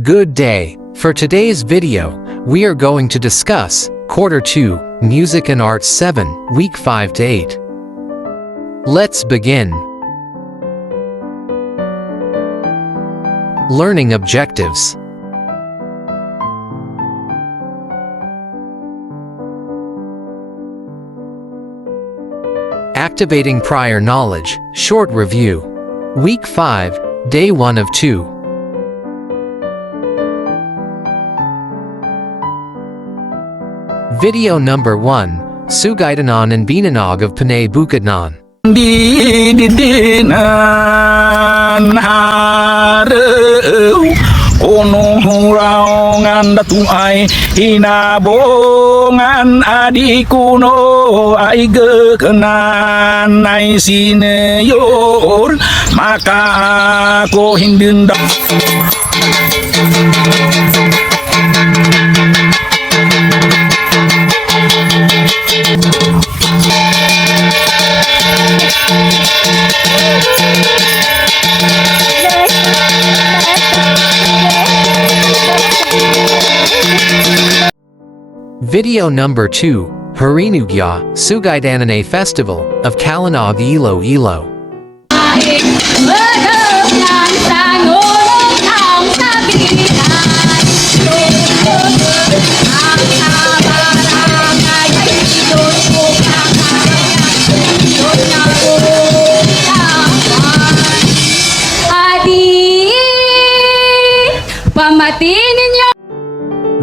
Good day. For today's video, we are going to discuss Quarter 2, Music and Arts 7, Week 5 to 8. Let's begin. Learning objectives. Activating prior knowledge, short review. Week 5, Day 1 of 2. Video number 1, Sugaidanan and Binanog of Panay Bukidnon. Dididinan haraw Onong raongan datuay hinabongan adikuno ay gekenan ay sineyor maka ako hindenda. Video number 2, Harinugya, Sugaidanane Festival of Kalanog Iloilo.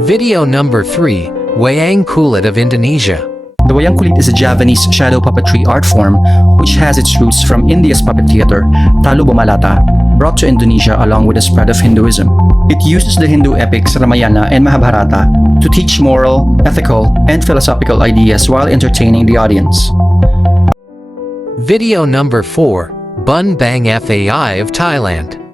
Video number 3, Wayang Kulit of Indonesia. The wayang kulit is a Javanese shadow puppetry art form which has its roots from India's puppet theater, Talo Bumalata, brought to Indonesia along with the spread of Hinduism. It uses the Hindu epics Ramayana and Mahabharata to teach moral, ethical, and philosophical ideas while entertaining the audience. Video number 4, Bun Bang Fai of Thailand.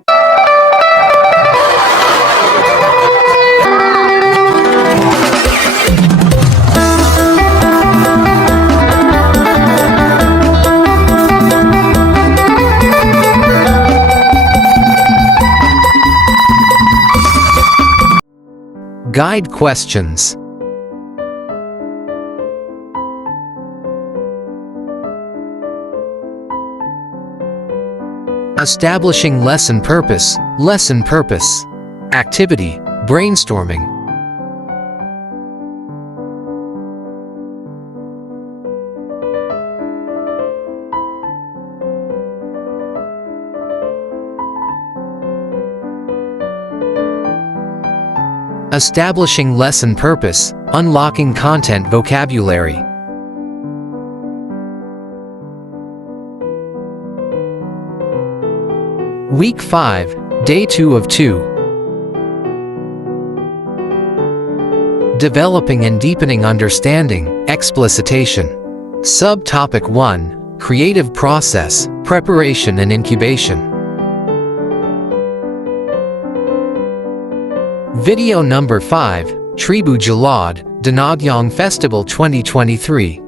Guide questions. Establishing lesson purpose. Activity, brainstorming. Establishing lesson purpose, unlocking content vocabulary. Week 5, Day 2 of 2. Developing and deepening understanding, explicitation. Subtopic 1, Creative process, preparation and incubation. Video number 5, Tribu Jalad, Dinagyong Festival 2023.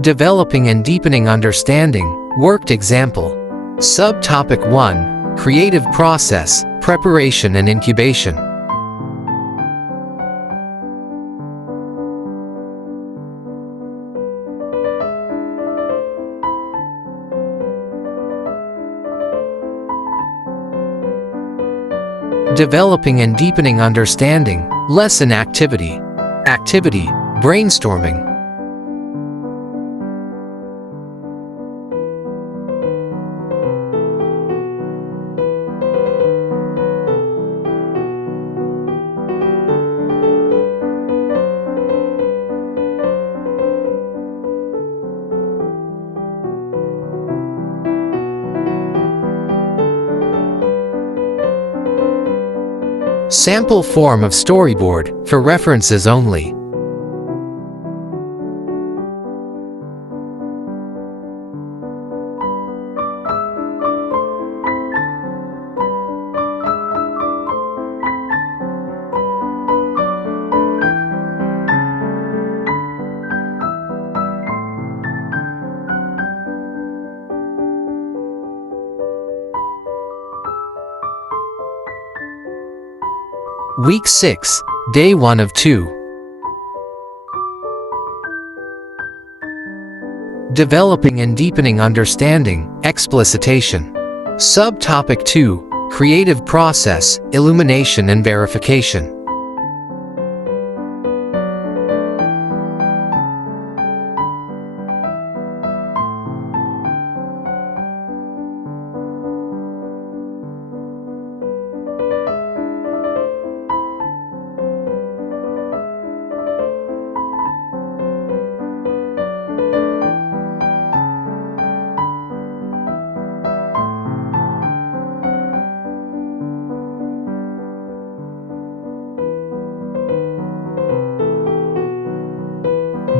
Developing and deepening understanding, worked example. Subtopic 1, Creative process, preparation and incubation. Developing and deepening understanding, lesson activity. Activity, brainstorming. Sample form of storyboard, for references only. Week 6, Day 1 of 2. Developing and deepening understanding, explicitation. Subtopic 2, Creative process, illumination and verification.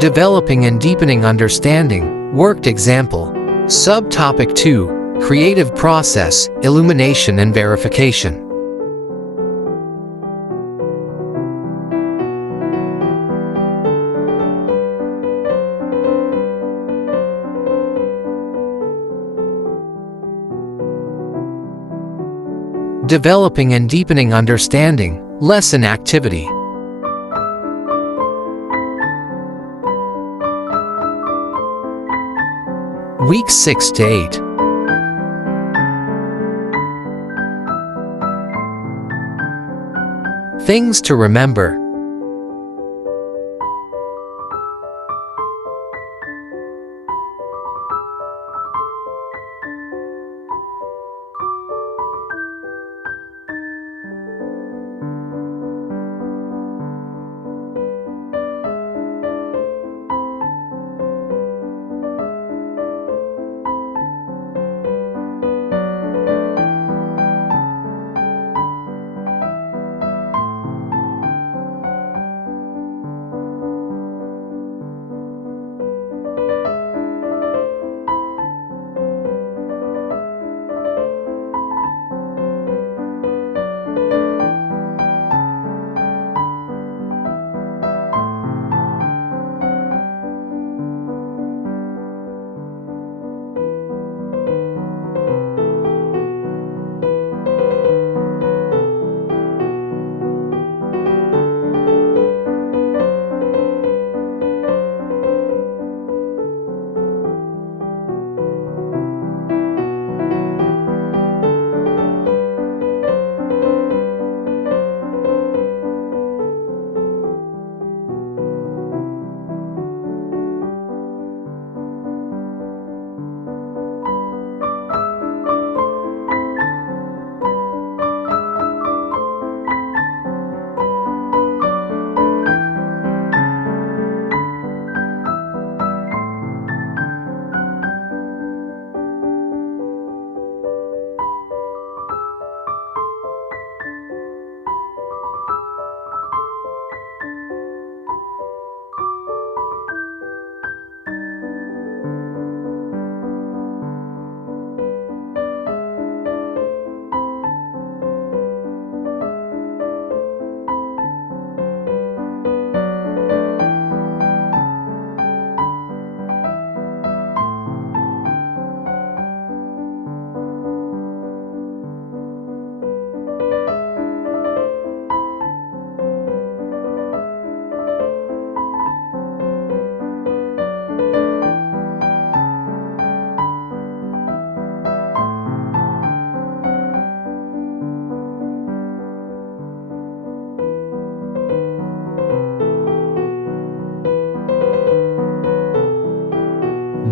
Developing and deepening understanding, worked example. Subtopic 2, Creative process, illumination and verification. Developing and deepening understanding, lesson activity. Week 6 to 8. Things to remember.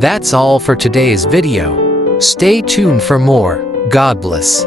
That's all for today's video. Stay tuned for more. God bless.